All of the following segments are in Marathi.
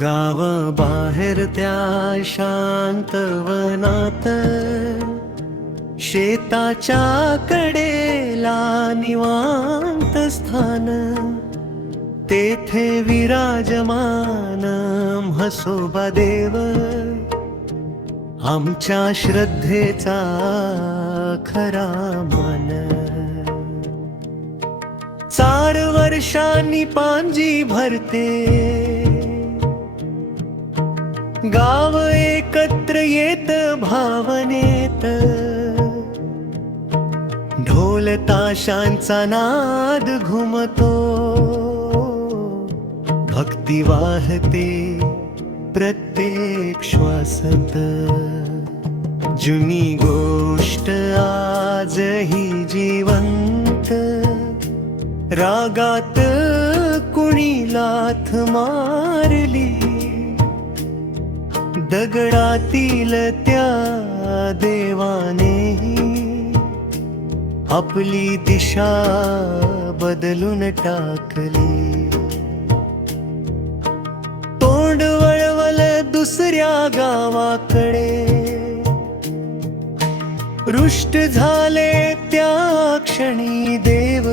गाव बाहेर त्या शांत वनात, शेताच्या कडेला निवांत स्थान, तेथे विराजमान म्हसोबा देव, आमच्या श्रद्धेचा खरा मान. 4 वर्षांनी पांजी भरते, गाव एकत्र येत भावनेत, ढोल ताशांचा नाद घुमतो, भक्ती वाहते प्रत्येक श्वासात. जुनी गोष्ट आजही जिवंत, रागात कुणी लाथ मारली, दगडातील त्या देवानेही आपली दिशा बदलून टाकली. तोंड वळवल दुसऱ्या गावाकडे, रुष्ट झाले त्या क्षणी देव,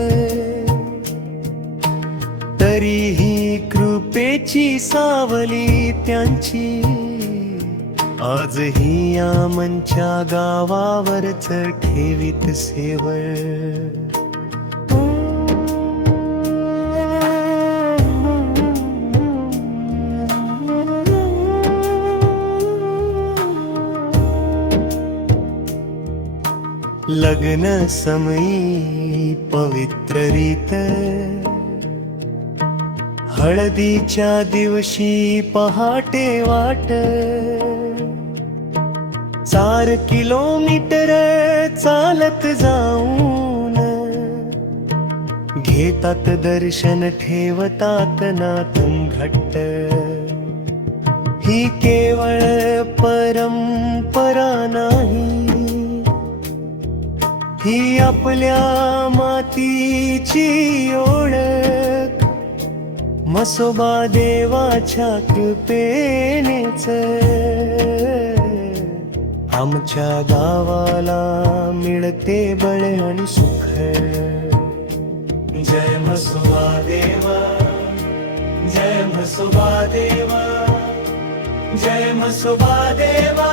तरीही कृपेची सावली त्यांची आजही आमच्या गावावरच ठेवीत सेवळ. लग्न समयी पवित्र रीत, हळदीच्या दिवशी पहाटे वाट, 4 किलोमीटर चालत जाऊन, घेतात दर्शन ठेवतात नातून घट्ट. ही केवळ परंपरा नाही, ही आपल्या मातीची ओळख, म्हसोबा देवाच्या कृपेनेच आमच्या गावाला मिळते बळ आणि सुख. जय म्हसोबा देवा, जय म्हसोबा देवा, जय म्हसोबा देवा.